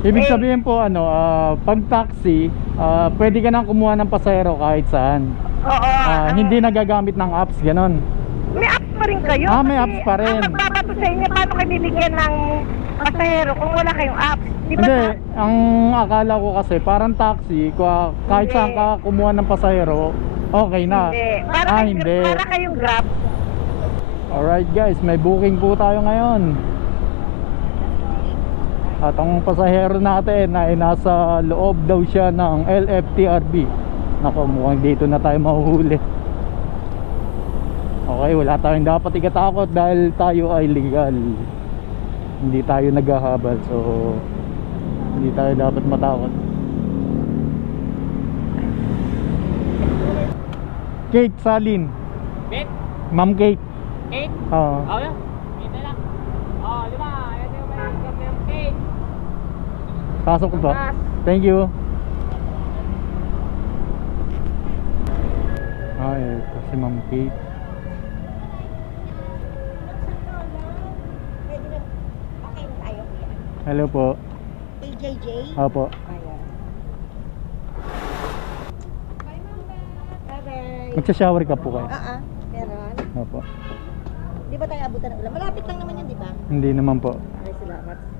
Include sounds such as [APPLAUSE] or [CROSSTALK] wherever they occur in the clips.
Ibig Eh, sabihin po ano, ah, pag taxi, ah, pwede ka nang kumuha ng pasahero kahit saan. Oo. Ang- hindi nagagamit ng apps, ganon. May apps pa rin kayo. Ah, may apps pa rin. Ang magbabato sa inyo, paano kayo bibigyan ng pasahero kung wala kayong apps? Di ba? Hindi, na- ang akala ko kasi parang taxi, kahit Hindi. saan ka kumuha ng pasahero, okay na. Hindi. Para, ah, kayong, hindi. para kayong grab. Alright guys, may booking po tayo ngayon. At ang pasahero natin ay nasa loob daw siya ng LFTRB. Nako, mukhang dito na tayo mahuhuli. Okay, wala tayong dapat ikatakot dahil tayo ay legal. Hindi tayo naghahabal, so hindi tayo dapat matakot. Kate Salin. Bet? Ma'am Kate. Cake? Oo. Oo yan. Ito lang. Oh, di ba? Ito yung may kami ng cake. Pasok ko po. Thank you. Ay, ito si Ma'am Kate. Hello po. AJJ? Opo. Bye-bye. Magsha-shower ka po kayo. Ah, ah. Meron. Opo. Di ba tayo abutan ng ulan? Malapit lang naman yun, di ba? Hindi naman po. Okay, salamat.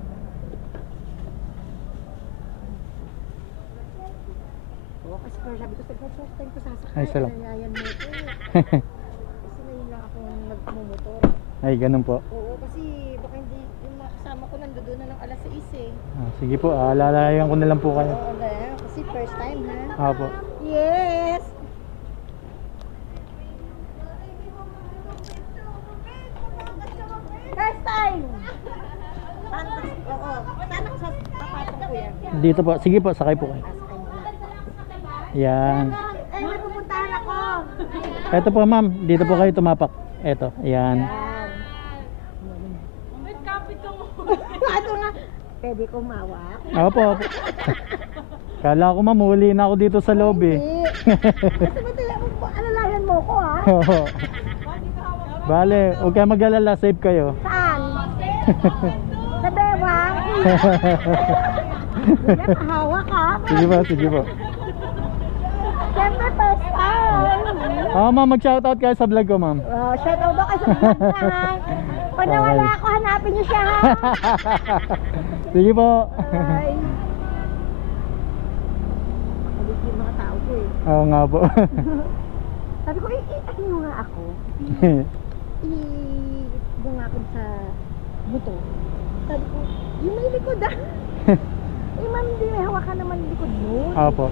Oo, kasi pero sabi ko, sa first time ko sasakay. Ay, salamat. Nayayan mo ko. [LAUGHS] kasi ngayon lang akong nagmumotor. Ay, ganun po. Oo, kasi baka hindi, yung mga kasama ko nandoon na ng alas 6 eh. Ah, sige po, alalayan ko na lang po kayo. Oo, ganyan. Kasi first time ha. Opo. Yes! First time! Fantastic. Oo. Saan ako sa papatong ko yan? Dito po. Sige po, sakay po kayo. Mo. Yan. Ay, may pupuntahan ako! Ito po ma'am, dito po kayo tumapak. Ito, yan. Yan. ano nga? Pwede kong mawak? Opo, opo. Kala ko ma'am, huli na ako dito sa loob eh. Hindi. Kasi ba't tila- alalayan mo ko ha? Oo. Bale, huwag kayo mag-alala, safe kayo. Saan? [LAUGHS] Sa bewang? Wala, [LAUGHS] kahawak ha? Sige po, sige po. Siyempre, first Ah, ma'am, mag-shoutout kayo sa vlog ko, ma'am. Oh, shout out daw kayo sa vlog ha. Pag nawala ako, hanapin niyo siya ha. [LAUGHS] sige po. Bye. Yung mga tao ko eh. Oo nga po. [LAUGHS] Sabi ko, eh, eh, ano nga ako? I, i, nga ako sa buto. Sabi ko, yung may likod ah. [LAUGHS] eh, ma'am, hindi may hawakan naman likod mo. Opo.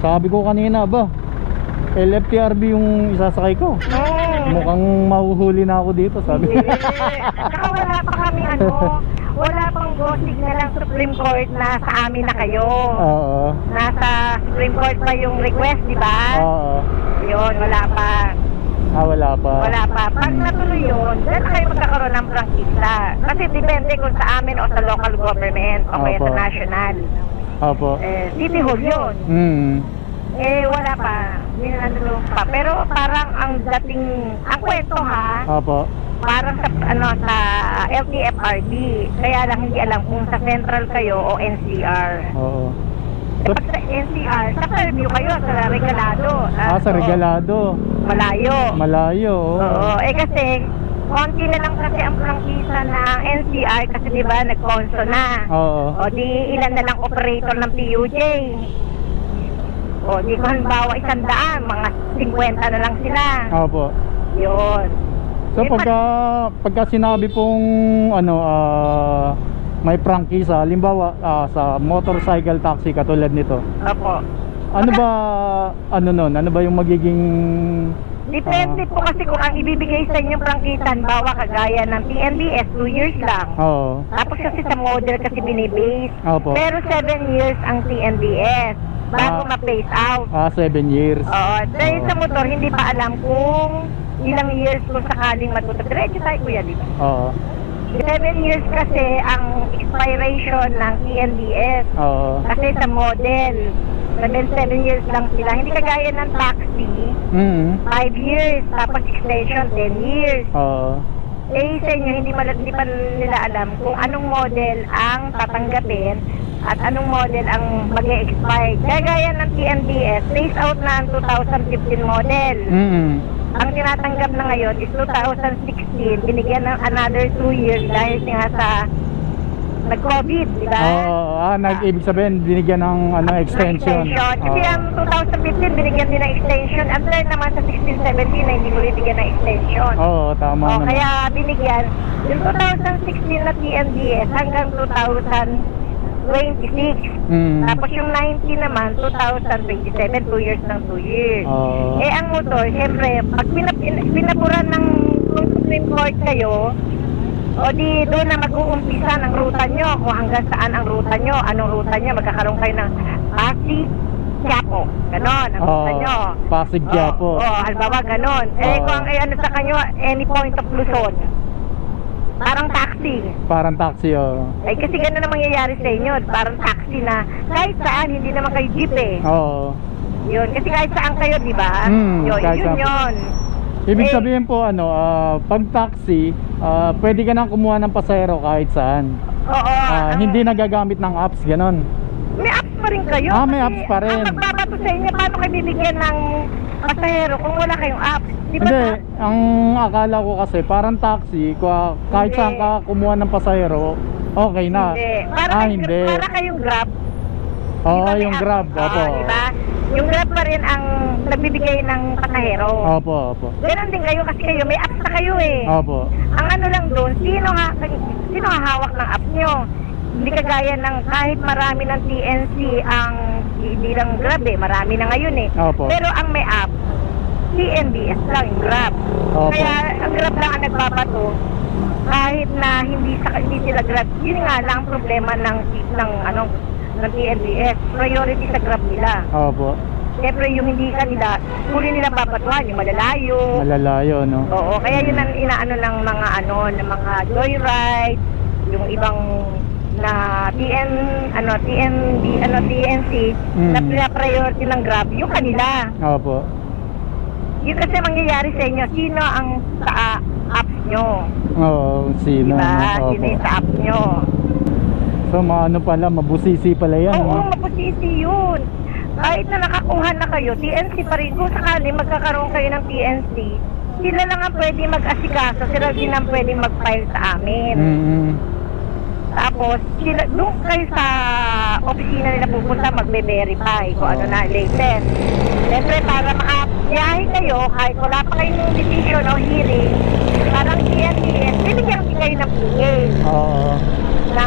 Sabi ko kanina ba, LFTRB yung isasakay ko. Mm. Mukhang mahuhuli na ako dito, sabi. Hindi. Saka wala pa kami ano, wala pang go signal ng Supreme Court na sa amin na kayo. Oo. Nasa Supreme Court pa yung request, di ba? Oo. Yun, wala pa. Ah, wala pa. Wala pa. Pag Hmm. natuloy yun, dyan kayo magkakaroon ng prangkisa. Kasi depende kung sa amin o sa local government o kaya sa national. Opo. Eh, City Hall yun. Mm. Eh, wala pa. Minanalo pa. Pero parang ang dating, ang kwento ha, Opo. parang sa, ano, sa LTFRB. Kaya lang hindi alam kung sa Central kayo o NCR. Oo. Pag sa NCR, sa Fairview kayo, sa Regalado. Ah, sa oo, Regalado. Malayo. Malayo. oo. Oo, eh kasi, konti na lang kasi ang prangkisa ng NCR kasi di ba nag-conso na. Oo. O di ilan na lang operator ng PUJ. O di kung halimbawa isang daan, mga 50 na lang sila. Opo. Yun. So Eh, pagka pagka sinabi pong ano ah may prangkisa, halimbawa ah, sa motorcycle taxi katulad nito. Opo. Ano ba ano nun? Ano ba yung magiging Depende po kasi kung ang ibibigay sa inyong prangkisan, bawa kagaya ng PNBS, 2 years lang. Oo. Tapos kasi sa model kasi binibase. Opo. Pero 7 years ang TNBS bago Ah. ma-phase out. Ah, 7 years. Oo. Dahil sa motor, hindi pa alam kung ilang years kung sakaling matuto. Diretso tayo kuya, di ba? Oo. 7 years kasi ang expiration ng TNBS. Oo. Kasi sa model, 7 years lang sila. Hindi kagaya ng taxi, Mm. 5 years, tapos extension 10 years. Oo. eh sa inyo hindi, mala, hindi pa nila alam kung anong model ang tatanggapin at anong model ang mag expire Gaya ng TNDS, phase out na ang 2015 model. Mm. Ang tinatanggap na ngayon is 2016, binigyan ng another 2 years dahil nga sa nag-COVID, di ba? Oo, ah, nag ibig sabihin binigyan ng ano extension. Extension. Kasi ang 2015 binigyan din ng extension. Ang third naman sa 16-17 na hindi mo bigyan ng extension. Oo, tama O, naman. kaya binigyan yung 2016 na TNDS hanggang 2026. Mm. Tapos yung 19 naman, 2027, 2 years ng 2 years. Oo. Eh, ang motor, siyempre, pag pinap pinapuran ng Supreme Court kayo, o di doon na mag-uumpisa ng ruta nyo, kung hanggang saan ang ruta nyo, anong ruta nyo, magkakaroon kayo ng Pasig, Quiapo. Ganon, ang ruta Oo. nyo. Pasig Quiapo. Oo, oh, halimbawa ganon. Eh, Oo. kung ang eh, ano sa kanyo, any point of Luzon, parang taxi. Parang taxi oh. Eh, kasi ganon ang mangyayari sa inyo, parang taxi na kahit saan, hindi naman kayo jeep eh. Oo. Yun, kasi kahit saan kayo, di ba? Hmm, yun, kahit yun saan. yun. Ibig sabihin po ano, ah, pag taxi, ah, pwede ka nang kumuha ng pasahero kahit saan. Oo. Ah, ang- hindi nagagamit ng apps, ganon. May apps pa rin kayo. Ah, may apps pa rin. Ang magbabato sa inyo, paano kayo bibigyan ng pasahero kung wala kayong apps? Di ba? Hindi, ta- ang akala ko kasi parang taxi, kwa- kahit Hindi. saan ka kumuha ng pasahero, okay na. Hindi. Para, Ah, kayong, hindi. para kayong grab. Oo, Di ba may yung apps? Grab, Oo, opo. di ba? Yung grab pa rin ang nagbibigay ng pasahero. Opo, opo. Ganon din kayo kasi kayo, may apps na kayo eh. Opo. Ang ano lang doon, sino ha, sino hahawak ng app nyo? Hindi kagaya ng kahit marami ng TNC ang hindi lang Grab eh, marami na ngayon eh. Opo. Pero ang may app, TNBS lang yung Grab. Opo. Kaya ang Grab lang ang nagbabato kahit na hindi sa hindi sila Grab. Yun nga lang ang problema ng ng ano ng TNBS. Priority sa Grab nila. Opo. Siyempre yung hindi kanila, huli nila babatuhan, yung malalayo. Malalayo, no? Oo, kaya yun ang inaano ng mga ano, ng mga joyride, yung ibang na TN, ano, TNB, ano, TNC, Mm. na pina-priority ng Grab, yung kanila. Opo. Yun kasi mangyayari sa inyo, sino ang sa apps nyo? Oo, sino? Diba? no? Sino yung sa apps nyo? So, mga ano pala, mabusisi pala yan, Oo, no? mapusisi yun. Kahit na nakakuha na kayo, TNC pa rin. Kung sakali magkakaroon kayo ng TNC, sila lang ang pwede mag-asikaso, sila din ang pwede mag-file sa amin. Mm-mm. Tapos, sila, doon kayo sa opisina nila pupunta, magbe-verify kung ano na latest. Siyempre, para makabiyahe kayo, kahit wala pa kayong decision o hearing, parang TNTS, binigyan din kayo ng PA Oo. na,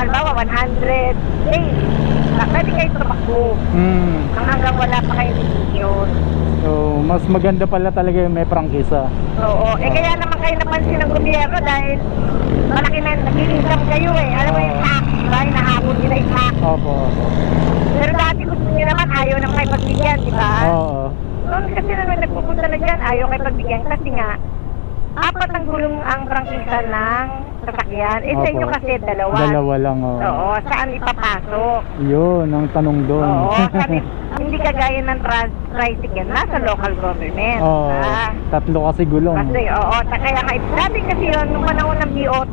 halimbawa, 100 days. Na Pwede kayo tumakbo Mm. hang hanggang wala pa kayong decision. So, mas maganda pala talaga yung may prangkisa. Oo. Eh, kaya naman kayo napansin ng gobyerno dahil malaki na nag-income kayo eh. Alam mo yung tax, diba? Hinahabol nila yung tax. Opo. Pero dati gusto niyo naman ayaw na kayo pagbigyan, di ba? Oo. Noon kasi naman nagpupunta na dyan, ayaw kayo pagbigyan kasi nga, apat ang gulong ang prangkisa ng sasakyan. Eh sa Opo. inyo kasi dalawa. Dalawa lang, oh. Oo, saan ipapasok? Yun, ang tanong doon. Oo, kasi [LAUGHS] hindi kagaya ng trans tricycle, nasa local government. Oo. diba? Tatlo kasi gulong. Kasi, oo, ta- kaya nga, dati kasi yun, nung panahon ng BOT,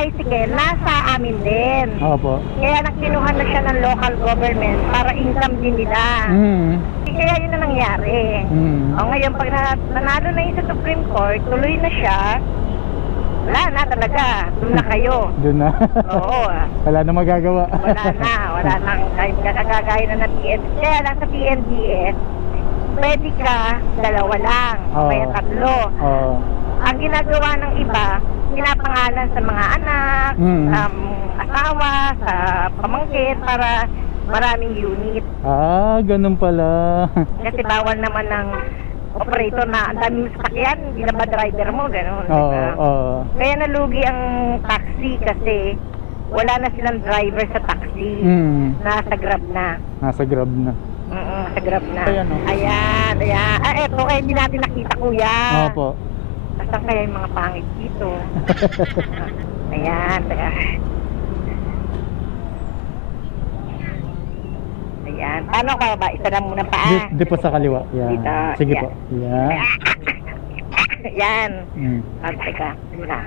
tricycle nasa amin din. Opo. Kaya nagkinuha na siya ng local government para income din nila. Mm. Kaya yun na nangyari. Mm. O ngayon, pag na- nanalo na yun sa Supreme Court, tuloy na siya, wala na talaga. Doon na kayo. [LAUGHS] Doon na. Oo. Wala na magagawa. Wala na. Wala nang kahit kakagaya na ng TNDS. Kaya lang sa TNDS, pwede ka dalawa lang. O Oo. kaya tatlo. Oo. Ang ginagawa ng iba, pinapangalan sa mga anak, Mm. sa asawa, sa pamangkin, para maraming unit. Ah, ganun pala. [LAUGHS] Kasi bawal naman ng operator na ang daming sasakyan, hindi na ba driver mo, gano'n. di Oo, ba? oo. Kaya nalugi ang taxi kasi wala na silang driver sa taxi. Mm. Nasa grab na. Nasa grab na. Mm sa grab na. Ayan, oh. Ayan, ayan. Ah, eto, kaya hindi natin nakita, kuya. Opo. Asan kaya yung mga pangit dito? [LAUGHS] ayan, ayan. Ayan. Paano ka ba? Isa lang muna paa. Di, di po sa kaliwa. Yan. Dito, Sige yan. po. Yan. Yan. Mm. Ah, teka. Muna.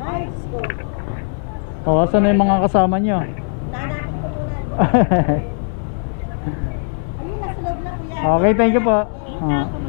Ay, go. O, asan na yung mga kasama nyo? Nanakit ko muna. [LAUGHS] Ayun, nasa loob na kuya. Okay, thank you po. Ah.